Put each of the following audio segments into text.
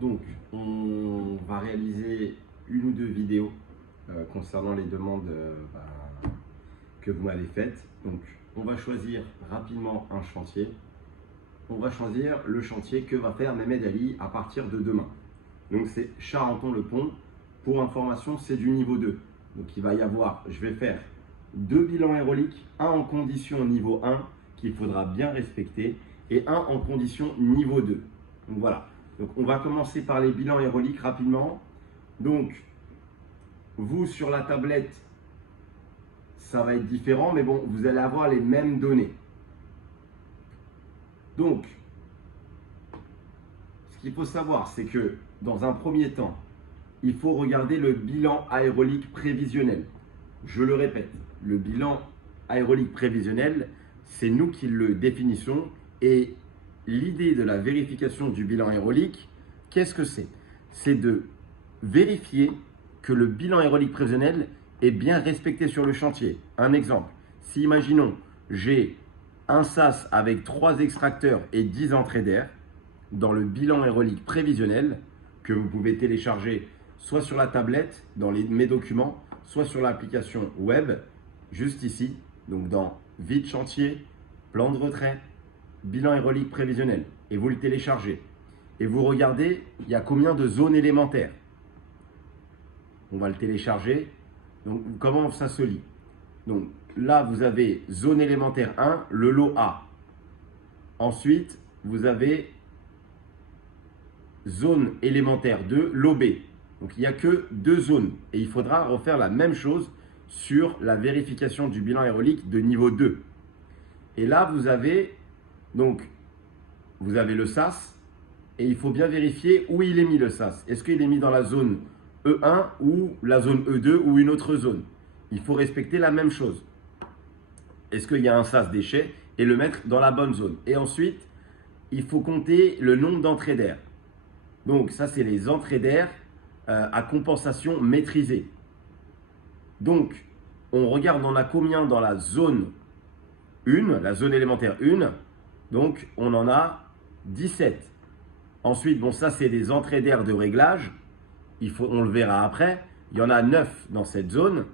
Donc, on va réaliser une ou deux vidéos concernant les demandes que vous m'avez faites. Donc, on va choisir rapidement un chantier. On va choisir le chantier que va faire Mehmed Ali à partir de demain. Donc, c'est Charenton-le-Pont. Pour information, c'est du niveau 2. Donc, il va y avoir, je vais faire deux bilans aéroliques, un en condition niveau 1 qu'il faudra bien respecter et un en condition niveau 2. Donc, voilà. Donc, on va commencer par les bilans aéroliques rapidement. Donc, vous, sur la tablette, ça va être différent, mais bon, vous allez avoir les mêmes données. Donc, ce qu'il faut savoir, c'est que dans un premier temps, il faut regarder le bilan aérolique prévisionnel. Je le répète, le bilan aérolique prévisionnel, c'est nous qui le définissons. Et l'idée de la vérification du bilan aérolique, qu'est-ce que c'est? C'est de vérifier que le bilan aérolique prévisionnel est bien respecté sur le chantier. Un exemple, si imaginons, j'ai un SAS avec 3 extracteurs et 10 entrées d'air, dans le bilan aérolique prévisionnel, que vous pouvez télécharger soit sur la tablette, dans mes documents, soit sur l'application web, juste ici, donc dans vide chantier, plan de retrait, bilan aérolique prévisionnel, et vous le téléchargez. Et vous regardez, il y a combien de zones élémentaires. On va le télécharger. Donc, comment ça se lit? Donc, là, vous avez zone élémentaire 1, le lot A. Ensuite, vous avez zone élémentaire 2, lot B. Donc, il n'y a que 2 zones. Et il faudra refaire la même chose sur la vérification du bilan aérolique de niveau 2. Et là, vous avez le SAS. Et il faut bien vérifier où il est mis le SAS. Est-ce qu'il est mis dans la zone E1 ou la zone E2 ou une autre zone? Il faut respecter la même chose. Est-ce qu'il y a un SAS déchet et le mettre dans la bonne zone? Et ensuite, il faut compter le nombre d'entrées d'air. Donc ça, c'est les entrées d'air à compensation maîtrisée. Donc, on regarde, on a combien dans la zone 1, la zone élémentaire 1. Donc, on en a 17. Ensuite, bon, ça, c'est des entrées d'air de réglage. On le verra après. Il y en a 9 dans cette zone.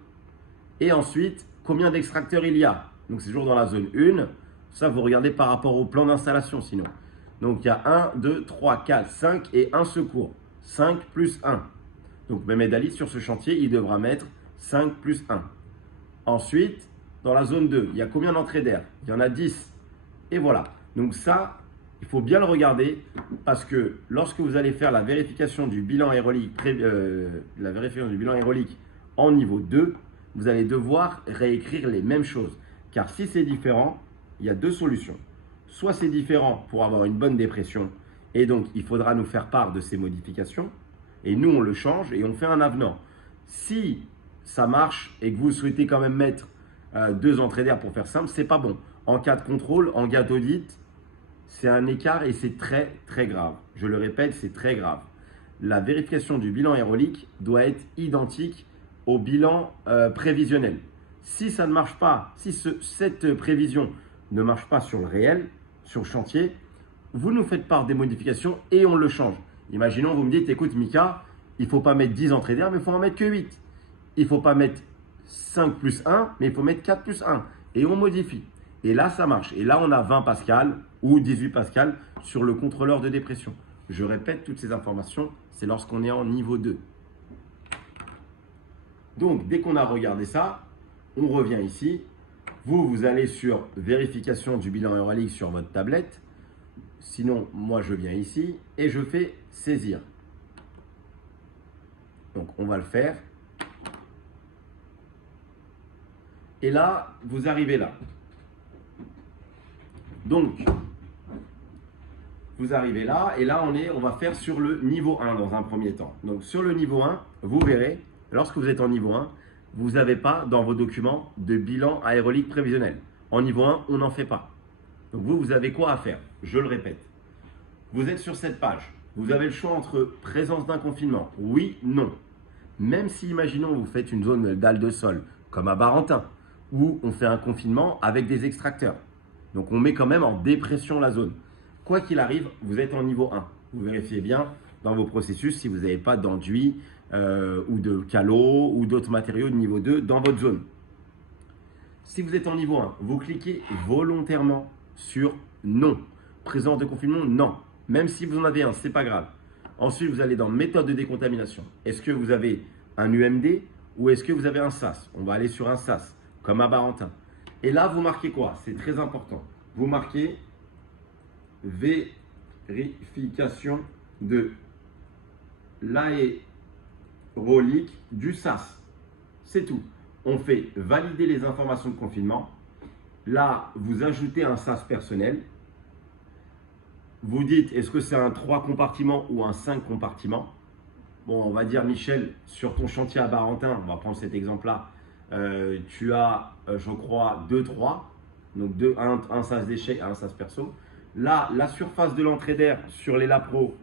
Et ensuite, combien d'extracteurs il y a? Donc, c'est toujours dans la zone 1. Ça, vous regardez par rapport au plan d'installation sinon. Donc, il y a 1, 2, 3, 4, 5 et un secours. 5 plus 1. Donc, Mehmed Ali, sur ce chantier, il devra mettre 5 plus 1. Ensuite, dans la zone 2, il y a combien d'entrées d'air? Il y en a 10. Et voilà. Donc, ça, il faut bien le regarder parce que lorsque vous allez faire la vérification du bilan aérolique, en niveau 2, vous allez devoir réécrire les mêmes choses. Car si c'est différent, il y a 2 solutions. Soit c'est différent pour avoir une bonne dépression et donc il faudra nous faire part de ces modifications et nous on le change et on fait un avenant. Si ça marche et que vous souhaitez quand même mettre 2 entrées d'air pour faire simple, c'est pas bon. En cas de contrôle, en cas d'audit, c'est un écart et c'est très très grave. Je le répète, c'est très grave. La vérification du bilan aérolique doit être identique au bilan prévisionnel. Si ça ne marche pas, si cette prévision ne marche pas sur le réel, sur le chantier, vous nous faites part des modifications et on le change. Imaginons, vous me dites, écoute Mika, il ne faut pas mettre 10 entrées d'air, mais il faut en mettre que 8. Il ne faut pas mettre 5 plus 1, mais il faut mettre 4 plus 1. Et on modifie. Et là, ça marche. Et là, on a 20 pascal ou 18 pascal sur le contrôleur de dépression. Je répète toutes ces informations, c'est lorsqu'on est en niveau 2. Donc, dès qu'on a regardé ça, on revient ici. Vous allez sur vérification du bilan aérolique sur votre tablette. Sinon, moi, je viens ici et je fais saisir. Donc, on va le faire. Et là, vous arrivez là. Donc, vous arrivez là et là, on va faire sur le niveau 1 dans un premier temps. Donc, sur le niveau 1, vous verrez, lorsque vous êtes en niveau 1, vous n'avez pas dans vos documents de bilan aérolique prévisionnel. En niveau 1, on n'en fait pas. Donc vous avez quoi à faire? Je le répète. Vous êtes sur cette page. Vous avez le choix entre présence d'un confinement, oui, non. Même si, imaginons, vous faites une zone dalle de sol, comme à Barentin, où on fait un confinement avec des extracteurs. Donc on met quand même en dépression la zone. Quoi qu'il arrive, vous êtes en niveau 1. Vous vérifiez bien, dans vos processus si vous n'avez pas d'enduit ou de calot ou d'autres matériaux de niveau 2 dans votre zone. Si vous êtes en niveau 1, vous cliquez volontairement sur non. Présence de confinement, non. Même si vous en avez un, ce n'est pas grave. Ensuite, vous allez dans méthode de décontamination. Est-ce que vous avez un UMD ou est-ce que vous avez un SAS? On va aller sur un SAS, comme à Barentin. Et là, vous marquez quoi? C'est très important. Vous marquez vérification de l'aérolique du SAS. C'est tout. On fait valider les informations de confinement. Là, vous ajoutez un SAS personnel. Vous dites, est-ce que c'est un 3 compartiments ou un 5 compartiments? Bon, on va dire, Michel, sur ton chantier à Barentin, on va prendre cet exemple-là, tu as, je crois, 2-3. Donc, un SAS déchet et un SAS perso. Là, la surface de l'entrée d'air sur les Lapro,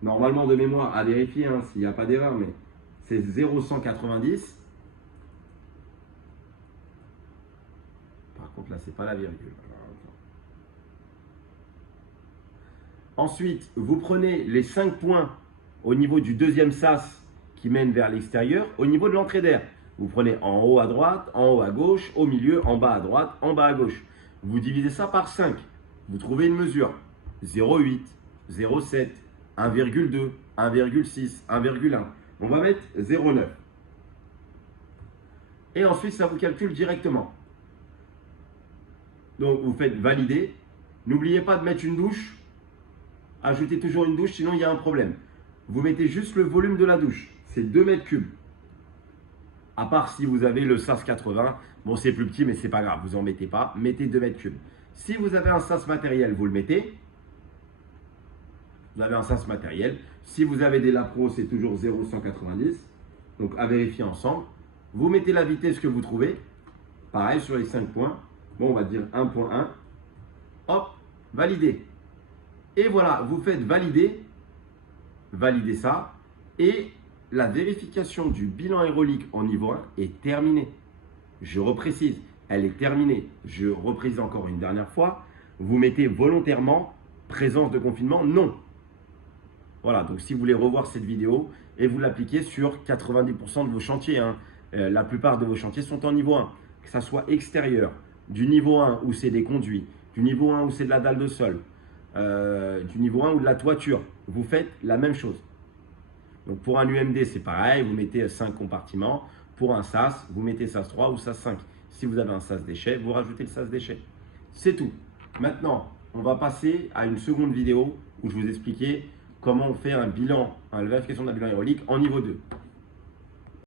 normalement de mémoire, à vérifier hein, s'il n'y a pas d'erreur, mais c'est 0,190. Par contre, là, c'est pas la virgule. Ensuite, vous prenez les 5 points au niveau du deuxième SAS qui mène vers l'extérieur, au niveau de l'entrée d'air. Vous prenez en haut à droite, en haut à gauche, au milieu, en bas à droite, en bas à gauche. Vous divisez ça par 5. Vous trouvez une mesure. 0,8, 0,7, 1,2, 1,6, 1,1. On va mettre 0,9. Et ensuite, ça vous calcule directement. Donc, vous faites valider. N'oubliez pas de mettre une douche. Ajoutez toujours une douche, sinon il y a un problème. Vous mettez juste le volume de la douche. C'est 2 mètres cubes. À part si vous avez le SAS 80. Bon, c'est plus petit, mais c'est pas grave. Vous n'en mettez pas. Mettez 2 mètres cubes. Si vous avez un SAS matériel, vous le mettez. Vous avez un SAS matériel. Si vous avez des Lapro, c'est toujours 0,190. Donc, à vérifier ensemble. Vous mettez la vitesse que vous trouvez. Pareil sur les 5 points. Bon, on va dire 1.1. Hop, validé. Et voilà, vous faites valider ça. Et la vérification du bilan aérolique en niveau 1 est terminée. Je reprécise, elle est terminée. Je reprécise encore une dernière fois. Vous mettez volontairement présence de confinement, non. Voilà, donc si vous voulez revoir cette vidéo et vous l'appliquez sur 90% de vos chantiers. Hein. La plupart de vos chantiers sont en niveau 1. Que ça soit extérieur, du niveau 1 où c'est des conduits, du niveau 1 où c'est de la dalle de sol, du niveau 1 ou de la toiture, vous faites la même chose. Donc pour un UMD, c'est pareil, vous mettez 5 compartiments. Pour un SAS, vous mettez SAS 3 ou SAS 5. Si vous avez un SAS déchet, vous rajoutez le SAS déchet. C'est tout. Maintenant, on va passer à une seconde vidéo où je vous expliquais comment on fait un bilan, la vérification d'un bilan aérolique en niveau 2.